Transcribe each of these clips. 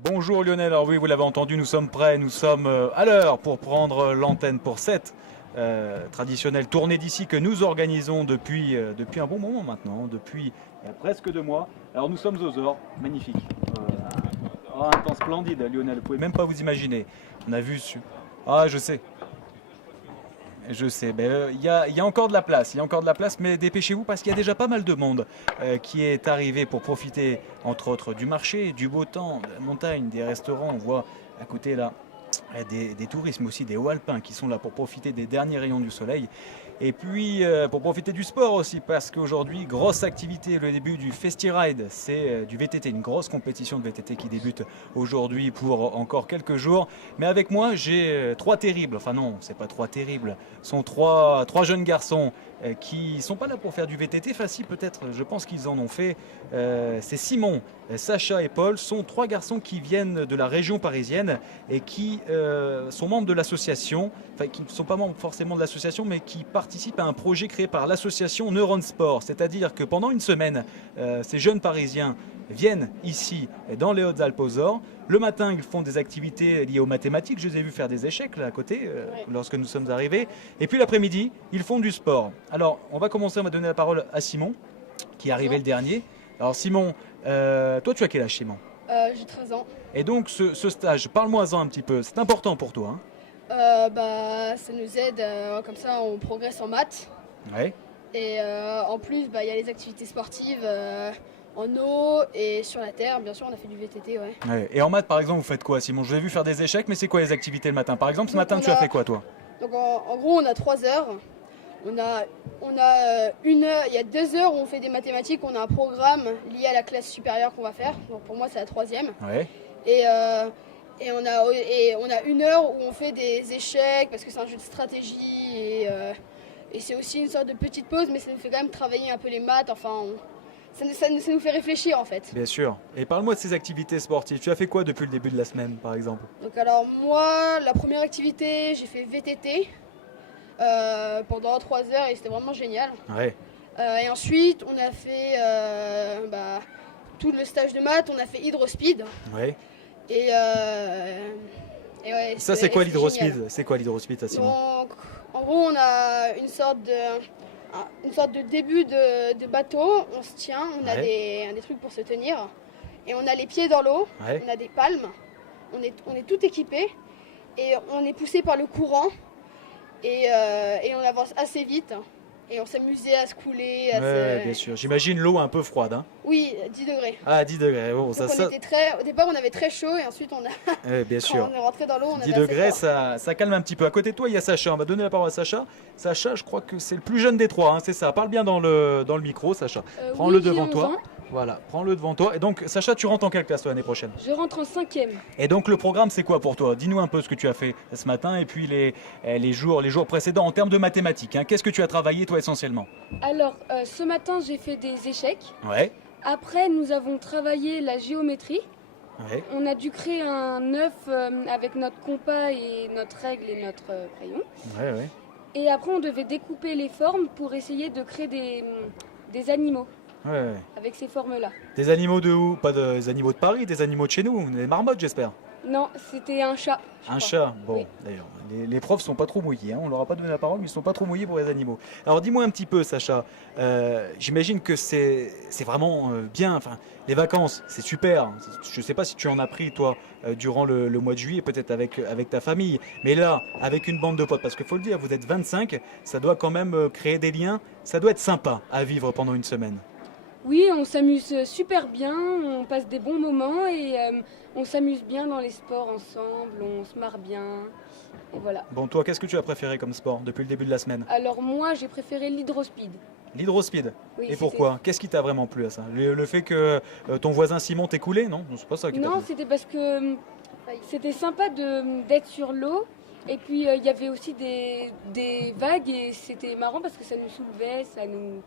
Bonjour Lionel, alors oui vous l'avez entendu, nous sommes prêts, nous sommes à l'heure pour prendre l'antenne pour cette traditionnelle tournée d'ici que nous organisons depuis un bon moment maintenant, depuis presque 2 mois. Alors nous sommes aux Ors, magnifique. Un temps splendide Lionel, vous pouvez même pas vous imaginer. On a vu Ah je sais, il y a encore de la place, mais dépêchez-vous parce qu'il y a déjà pas mal de monde qui est arrivé pour profiter, entre autres, du marché, du beau temps, de la montagne, des restaurants. On voit à côté là des touristes, mais aussi des hauts alpins qui sont là pour profiter des derniers rayons du soleil. Et puis pour profiter du sport aussi, parce qu'aujourd'hui, grosse activité, le début du FestiRide, c'est du VTT, une grosse compétition de VTT qui débute aujourd'hui pour encore quelques jours. Mais avec moi, j'ai trois terribles, enfin non, c'est pas trois terribles, ce sont trois jeunes garçons qui sont pas là pour faire du VTT, enfin si peut-être, je pense qu'ils en ont fait. C'est Simon, Sacha et Paul, sont trois garçons qui viennent de la région parisienne et qui sont membres de l'association, enfin qui ne sont pas membres forcément de l'association, mais qui participent à un projet créé par l'association Neuron Sport. C'est-à-dire que pendant une semaine, ces jeunes Parisiens viennent ici dans les Hautes-Alpes aux Ors. Le matin, ils font des activités liées aux mathématiques. Je les ai vus faire des échecs là à côté lorsque nous sommes arrivés. Et puis l'après-midi, ils font du sport. Alors, on va donner la parole à Simon, qui est arrivé le dernier. Alors Simon, toi tu as quel âge Simon? J'ai 13 ans. Et donc ce stage, parle-moi-en un petit peu, c'est important pour toi, hein? Ça nous aide, comme ça on progresse en maths. Ouais. Et en plus, il y a les activités sportives en eau et sur la terre. Bien sûr, on a fait du VTT, ouais. Ouais. Et en maths par exemple, vous faites quoi Simon? Je vous ai vu faire des échecs, mais c'est quoi les activités le matin? Par exemple, ce Donc, matin, tu as fait quoi toi? Donc en gros, on a 3 heures. On a une heure, il y a 2 heures où on fait des mathématiques, on a un programme lié à la classe supérieure qu'on va faire. Donc pour moi, c'est la troisième. Ouais. Et on a une heure où on fait des échecs parce que c'est un jeu de stratégie et c'est aussi une sorte de petite pause, mais ça nous fait quand même travailler un peu les maths. Enfin, ça nous fait réfléchir en fait. Bien sûr. Et parle-moi de ces activités sportives. Tu as fait quoi depuis le début de la semaine par exemple? Donc alors moi, la première activité, j'ai fait VTT pendant 3 heures et c'était vraiment génial. Ouais. Et ensuite, on a fait tout le stage de maths, on a fait hydrospeed. Ouais. Et, ouais, Ça c'est quoi l'hydrospeed? C'est quoi l'hydrospeed ça Simon? Donc, en gros, on a une sorte de début de bateau, on se tient, on a des trucs pour se tenir, et on a les pieds dans l'eau, on a des palmes, on est tout équipé, et on est poussé par le courant, et on avance assez vite, et on s'amusait à se couler. Bien sûr. J'imagine l'eau un peu froide, hein? Oui, 10 degrés. Ah, 10 degrés. Bon, Donc au départ, on avait très chaud, et ensuite, bien sûr. quand on est rentré dans l'eau, on 10 avait degrés, assez froid. ça calme un petit peu. À côté de toi, il y a Sacha. On va donner la parole à Sacha. Sacha, je crois que c'est le plus jeune des trois, hein, c'est ça. Parle bien dans le micro, Sacha. Prends-le devant toi. Voilà, prends-le devant toi. Et donc, Sacha, tu rentres en quelle classe toi, l'année prochaine? Je rentre en 5e. Et donc, le programme, c'est quoi pour toi? Dis-nous un peu ce que tu as fait ce matin et puis les jours précédents en termes de mathématiques, hein. Qu'est-ce que tu as travaillé, toi, essentiellement? Alors, ce matin, j'ai fait des échecs. Ouais. Après, nous avons travaillé la géométrie. Ouais. On a dû créer un œuf avec notre compas et notre règle et notre crayon. Ouais. Et après, on devait découper les formes pour essayer de créer des animaux Ouais. avec ces formes-là. Des animaux de où? Pas des animaux de Paris, des animaux de chez nous, des marmottes, j'espère. Non, c'était un chat. Un chat, bon, Oui. d'ailleurs, les profs sont pas trop mouillés, hein. On leur a pas donné la parole, mais ils sont pas trop mouillés pour les animaux. Alors dis-moi un petit peu, Sacha, j'imagine que c'est vraiment bien, enfin, les vacances, c'est super. Je sais pas si tu en as pris, toi, durant le mois de juillet, peut-être avec ta famille, mais là, avec une bande de potes, parce qu'il faut le dire, vous êtes 25, ça doit quand même créer des liens, ça doit être sympa à vivre pendant une semaine. Oui, on s'amuse super bien, on passe des bons moments et on s'amuse bien dans les sports ensemble, on se marre bien. Et voilà. Bon, toi, qu'est-ce que tu as préféré comme sport depuis le début de la semaine? Alors moi, j'ai préféré l'hydrospeed. L'hydrospeed. Oui, Et pourquoi? Qu'est-ce qui t'a vraiment plu à ça? Le fait que ton voisin Simon t'ait coulé? Non, c'est pas ça qui t'a Non, plu. c'était parce que c'était sympa d'être sur l'eau. Et puis il y avait aussi des vagues et c'était marrant parce que ça nous soulevait, ça nous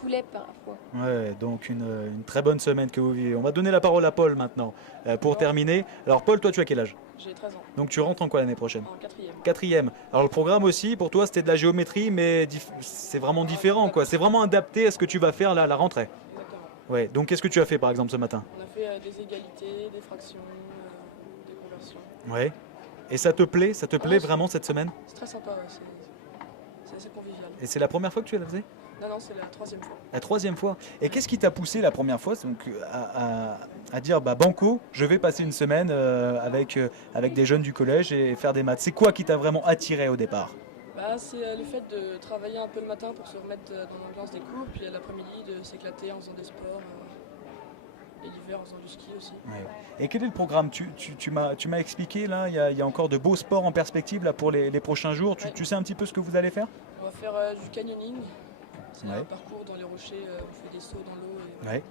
coulait parfois. Ouais, donc une très bonne semaine que vous vivez. On va donner la parole à Paul maintenant pour terminer. Alors Paul, toi tu as quel âge? J'ai 13 ans, Donc tu rentres en quoi l'année prochaine? en quatrième. Quatrième. Alors le programme aussi, pour toi c'était de la géométrie, mais c'est vraiment différent quoi. C'est vraiment adapté à ce que tu vas faire là à la rentrée. Exactement. Ouais. Donc qu'est-ce que tu as fait par exemple ce matin? On a fait des égalités, des fractions, des conversions. Ouais. Et ça te plaît? Ça te plaît vraiment cette semaine? C'est très sympa, ouais, c'est assez convivial. Et c'est la première fois que tu la faisais? Non, non, c'est la 3e fois. La 3e fois. Et qu'est-ce qui t'a poussé la première fois donc, à dire bah, banco, je vais passer une semaine avec des jeunes du collège et faire des maths? C'est quoi qui t'a vraiment attiré au départ? Bah, c'est le fait de travailler un peu le matin pour se remettre dans l'ambiance des cours, puis l'après-midi de s'éclater en faisant des sports, et l'hiver en faisant du ski aussi. Ouais. Et quel est le programme? Tu m'as expliqué, là, il y a encore de beaux sports en perspective là, pour les prochains jours. Ouais. Tu sais un petit peu ce que vous allez faire? On va faire du canyoning. C'est Ouais. un parcours dans les rochers, on fait des sauts dans l'eau. Ouais.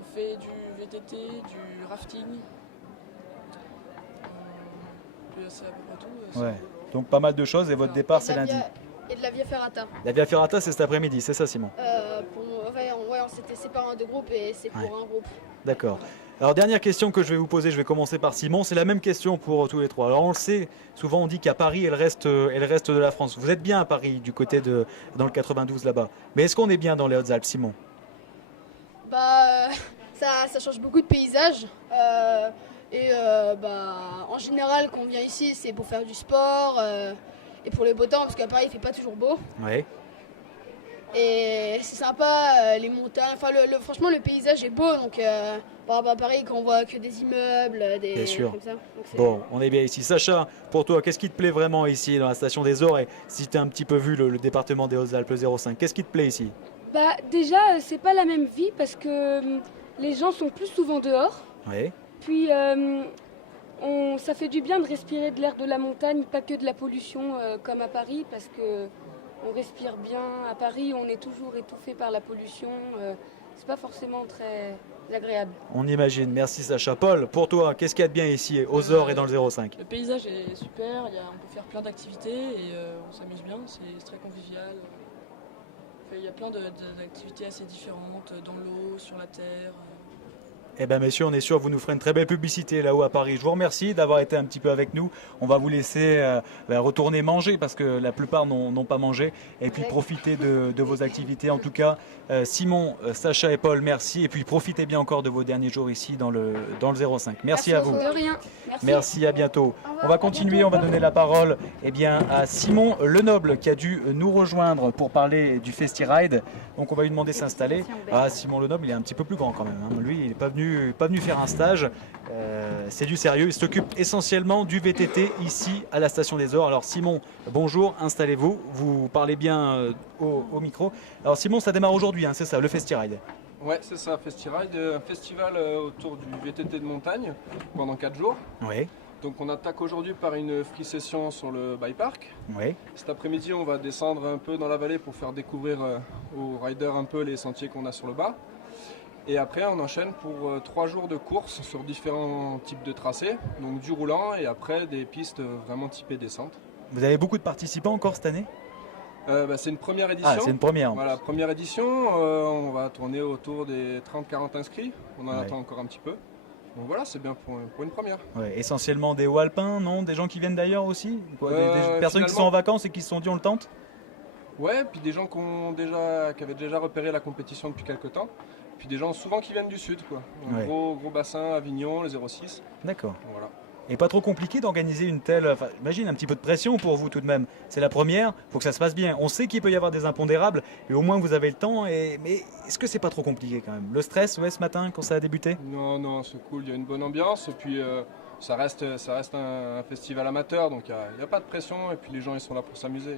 On fait du VTT, du rafting. Puis c'est à peu près tout. Ouais. Donc pas mal de choses et votre départ c'est lundi. Et de la Via Ferrata. La Via Ferrata c'est cet après-midi, c'est ça Simon? On s'était séparés en 2 groupes et c'est pour un groupe. D'accord. Alors dernière question que je vais vous poser, je vais commencer par Simon, c'est la même question pour tous les trois. Alors on le sait, souvent on dit qu'à Paris elle reste de la France. Vous êtes bien à Paris, dans le 92 là-bas. Mais est-ce qu'on est bien dans les Hautes-Alpes, Simon? Bah, ça change beaucoup de paysages. En général, quand on vient ici, c'est pour faire du sport et pour le beau temps, parce qu'à Paris, il fait pas toujours beau. Ouais. Et c'est sympa, les montagnes. Enfin, franchement, le paysage est beau. Donc, par rapport à Paris, quand on voit que des immeubles, Bien sûr. comme ça. Donc, Bon, on est bien ici. Sacha, pour toi, qu'est-ce qui te plaît vraiment ici dans la station des Ors? Et si tu as un petit peu vu le département des Hautes-Alpes 05, qu'est-ce qui te plaît ici? Bah déjà, c'est pas la même vie parce que les gens sont plus souvent dehors. Oui. Puis ça fait du bien de respirer de l'air de la montagne, pas que de la pollution comme à Paris, parce que on respire bien. À Paris, on est toujours étouffé par la pollution. C'est pas forcément très agréable. On imagine. Merci Sacha. Paul, pour toi, qu'est-ce qu'il y a de bien ici aux Ors et dans le 05? Le paysage est super, on peut faire plein d'activités et on s'amuse bien, c'est très convivial. Il y a plein d'activités assez différentes, dans l'eau, sur la terre. Eh bien messieurs, on est sûr que vous nous ferez une très belle publicité là-haut à Paris. Je vous remercie d'avoir été un petit peu avec nous. On va vous laisser retourner manger parce que la plupart n'ont pas mangé. Et puis profitez de vos activités. En tout cas, Simon, Sacha et Paul, merci. Et puis profitez bien encore de vos derniers jours ici dans le 05. Merci à vous. De rien. Merci, à bientôt. On va continuer, on va donner la parole à Simon Lenoble qui a dû nous rejoindre pour parler du FestiRide. Donc on va lui demander de s'installer. Ah, Simon Lenoble, il est un petit peu plus grand quand même. Hein. Lui, il n'est pas venu faire un stage. C'est du sérieux. Il s'occupe essentiellement du VTT ici à la station des Ors. Alors Simon, bonjour, installez-vous. Vous parlez bien au micro. Alors Simon, ça démarre aujourd'hui, hein, c'est ça, le FestiRide. Ouais, c'est ça, FestiRide, un festival autour du VTT de montagne pendant 4 jours. Oui. Donc on attaque aujourd'hui par une free session sur le bike park. Oui. Cet après-midi, on va descendre un peu dans la vallée pour faire découvrir aux riders un peu les sentiers qu'on a sur le bas. Et après, on enchaîne pour 3 jours de course sur différents types de tracés, donc du roulant et après des pistes vraiment typées descente. Vous avez beaucoup de participants encore cette année? C'est une première édition. Ah, c'est une première. Voilà, première édition, on va tourner autour des 30-40 inscrits. On en attend encore un petit peu. Donc voilà, c'est bien pour une première. Ouais, essentiellement des hauts alpins, non? Des gens qui viennent d'ailleurs aussi? Des personnes qui sont en vacances et qui se sont dit on le tente? Ouais, puis des gens qui avaient déjà repéré la compétition depuis quelques temps. Puis des gens souvent qui viennent du sud, quoi. Un gros bassin, Avignon, le 06. D'accord. Voilà. Et pas trop compliqué d'organiser une telle... Enfin, imagine un petit peu de pression pour vous tout de même. C'est la première, il faut que ça se passe bien. On sait qu'il peut y avoir des impondérables, mais au moins vous avez le temps. Mais est-ce que c'est pas trop compliqué quand même? Le stress, ce matin, quand ça a débuté? Non, c'est cool, il y a une bonne ambiance. Et puis ça reste un festival amateur, donc il n'y a pas de pression. Et puis les gens, ils sont là pour s'amuser.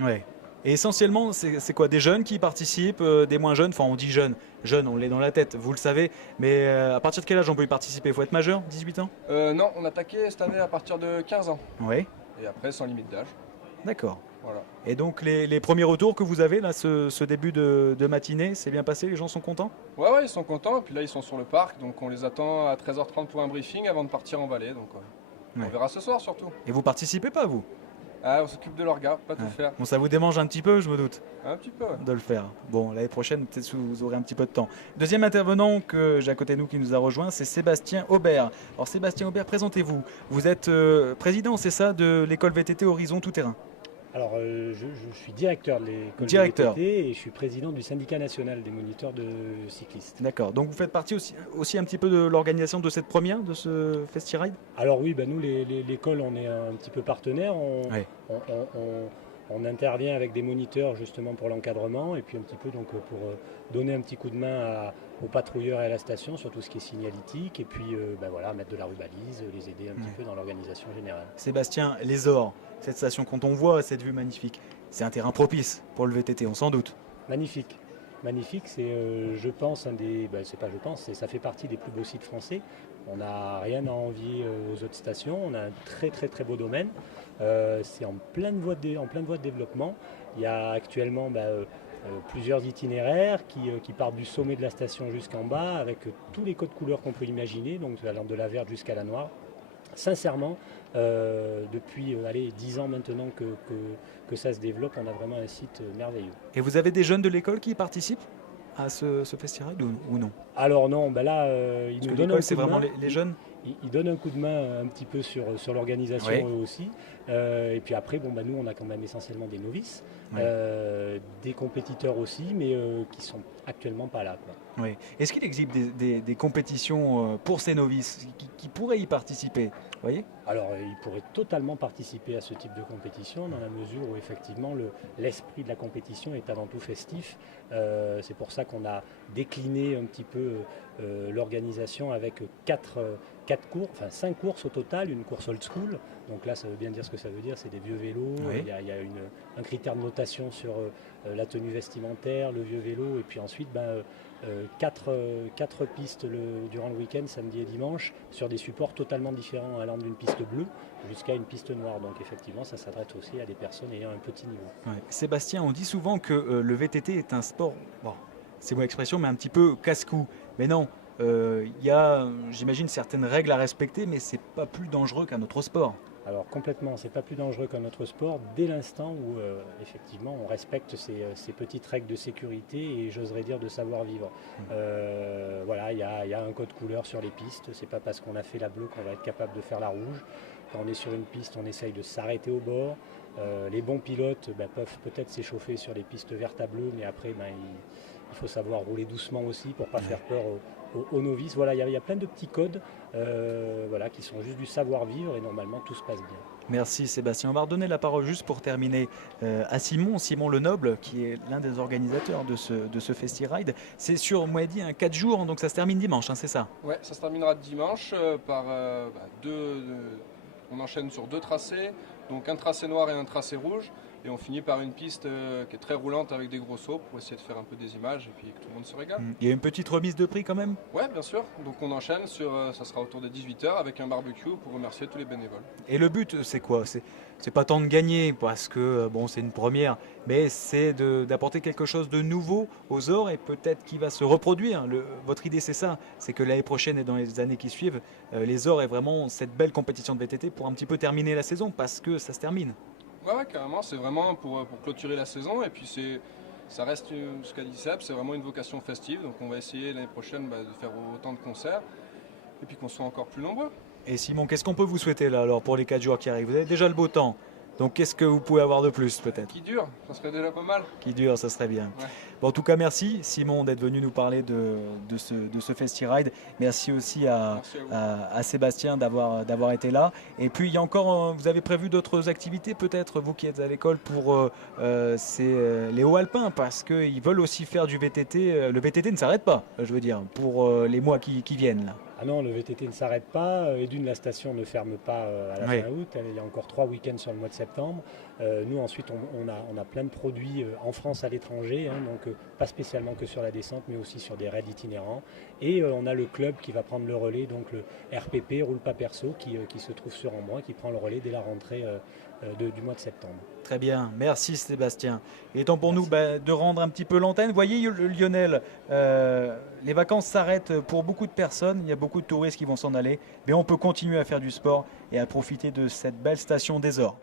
Ouais. Et essentiellement, c'est quoi? Des jeunes qui participent, des moins jeunes? Enfin, on dit jeunes. Jeunes, on l'est dans la tête, vous le savez. Mais à partir de quel âge on peut y participer? Il faut être majeur, 18 ans? Non, on a attaqué cette année à partir de 15 ans. Oui. Et après, sans limite d'âge. D'accord. Voilà. Et donc, les premiers retours que vous avez, là, ce début de matinée, c'est bien passé? Les gens sont contents? Ouais, ils sont contents. Et puis là, ils sont sur le parc. Donc, on les attend à 13h30 pour un briefing avant de partir en vallée. Donc, on verra ce soir surtout. Et vous participez pas, vous? Ah, on s'occupe de leur gars, pas tout faire. Bon, ça vous démange un petit peu, je me doute? Un petit peu. De le faire. Bon, l'année prochaine, peut-être vous aurez un petit peu de temps. Deuxième intervenant que j'ai à côté de nous qui nous a rejoint, c'est Sébastien Aubert. Alors Sébastien Aubert, présentez-vous. Vous êtes président, c'est ça, de l'école VTT Horizon Tout Terrain? Alors, je suis directeur de l'école de VTT et je suis président du syndicat national des moniteurs de cyclistes. D'accord, donc vous faites partie aussi un petit peu de l'organisation de cette première, de ce FestiRide? Alors oui, nous, l'école, on est un petit peu partenaire. On intervient avec des moniteurs justement pour l'encadrement et puis un petit peu donc pour donner un petit coup de main aux patrouilleurs et à la station sur tout ce qui est signalétique et puis mettre de la rubalise, les aider un petit peu dans l'organisation générale. Sébastien, les Ors, cette station, quand on voit cette vue magnifique, c'est un terrain propice pour le VTT, on s'en doute. Magnifique. Magnifique, c'est je pense ça fait partie des plus beaux sites français. On n'a rien à envier aux autres stations, on a un très très très beau domaine. C'est en pleine voie de développement. Il y a actuellement plusieurs itinéraires qui partent du sommet de la station jusqu'en bas avec tous les codes couleurs qu'on peut imaginer, donc allant de la verte jusqu'à la noire. Sincèrement, depuis 10 ans maintenant que ça se développe, on a vraiment un site merveilleux. Et vous avez des jeunes de l'école qui participent à ce FestiRide ou non? Alors non, ils nous donnent un coup de main. C'est vraiment les jeunes? Ils donnent un coup de main un petit peu sur l'organisation eux aussi. Et puis après, nous on a quand même essentiellement des novices, des compétiteurs aussi, mais qui sont actuellement pas là, quoi. Oui. Est-ce qu'il existe des compétitions pour ces novices qui pourraient y participer, voyez? Alors, ils pourraient totalement participer à ce type de compétition dans la mesure où effectivement l'esprit de la compétition est avant tout festif. C'est pour ça qu'on a décliné un petit peu l'organisation avec 5 courses au total, une course old school. Donc là, ça veut bien dire ce que ça veut dire, c'est des vieux vélos. Oui. Il y a un critère de notation sur la tenue vestimentaire, le vieux vélo, et puis ensuite 4 pistes durant le week-end, samedi et dimanche, sur des supports totalement différents, allant d'une piste bleue jusqu'à une piste noire. Donc effectivement, ça s'adresse aussi à des personnes ayant un petit niveau. Ouais. Sébastien, on dit souvent que le VTT est un sport, c'est mon expression, mais un petit peu casse-cou. Mais non, il y a, j'imagine, certaines règles à respecter, mais c'est pas plus dangereux qu'un autre sport. Alors complètement, c'est pas plus dangereux qu'un autre sport dès l'instant où effectivement on respecte ces petites règles de sécurité et j'oserais dire de savoir-vivre. Il y a un code couleur sur les pistes, c'est pas parce qu'on a fait la bleue qu'on va être capable de faire la rouge. Quand on est sur une piste, on essaye de s'arrêter au bord. Les bons pilotes peuvent peut-être s'échauffer sur les pistes vertes à bleu, mais après il faut savoir rouler doucement aussi pour pas faire peur aux novices. Voilà, il y a plein de petits codes qui sont juste du savoir-vivre et normalement tout se passe bien. Merci Sébastien. On va redonner la parole juste pour terminer à Simon Lenoble, qui est l'un des organisateurs de ce FestiRide. C'est sur, on m'a dit, 4 jours, donc ça se termine dimanche, c'est ça? Ouais, ça se terminera dimanche par on enchaîne sur 2 tracés, donc un tracé noir et un tracé rouge. Et on finit par une piste qui est très roulante avec des gros sauts pour essayer de faire un peu des images et puis que tout le monde se régale. Il y a une petite remise de prix quand même? Ouais, bien sûr. Donc on enchaîne ça sera autour de 18h avec un barbecue pour remercier tous les bénévoles. Et le but, c'est quoi? C'est pas tant de gagner parce que c'est une première, mais c'est d'apporter quelque chose de nouveau aux Ors et peut-être qui va se reproduire. Votre idée, c'est ça, c'est que l'année prochaine et dans les années qui suivent, les Ors aient vraiment cette belle compétition de VTT pour un petit peu terminer la saison parce que ça se termine. Ouais, carrément, c'est vraiment pour clôturer la saison et puis ça reste, ce qu'a dit Seb, c'est vraiment une vocation festive, donc on va essayer l'année prochaine de faire autant de concerts et puis qu'on soit encore plus nombreux. Et Simon, qu'est-ce qu'on peut vous souhaiter là alors pour les 4 jours qui arrivent? Vous avez déjà le beau temps, donc qu'est-ce que vous pouvez avoir de plus peut-être? Qui dure, ça serait déjà pas mal. Qui dure, ça serait bien. Ouais. Bon, en tout cas, merci Simon d'être venu nous parler de ce FestiRide. Merci aussi à Sébastien d'avoir été là. Et puis, il y a encore, vous avez prévu d'autres activités peut-être, vous qui êtes à l'école, pour les hauts alpins, parce qu'ils veulent aussi faire du VTT. Le VTT ne s'arrête pas, je veux dire, pour les mois qui viennent là. Ah non, le VTT ne s'arrête pas. Et la station ne ferme pas à la fin août. Il y a encore 3 week-ends sur le mois de septembre. Nous, ensuite, on a plein de produits en France, à l'étranger, donc pas spécialement que sur la descente, mais aussi sur des raids itinérants. Et on a le club qui va prendre le relais, donc le RPP, Roule pas perso, qui se trouve sur Amboise, qui prend le relais dès la rentrée du mois de septembre. Très bien, merci Sébastien. Il est temps pour nous de rendre un petit peu l'antenne. Vous voyez Lionel, les vacances s'arrêtent pour beaucoup de personnes, il y a beaucoup de touristes qui vont s'en aller, mais on peut continuer à faire du sport et à profiter de cette belle station des Ors.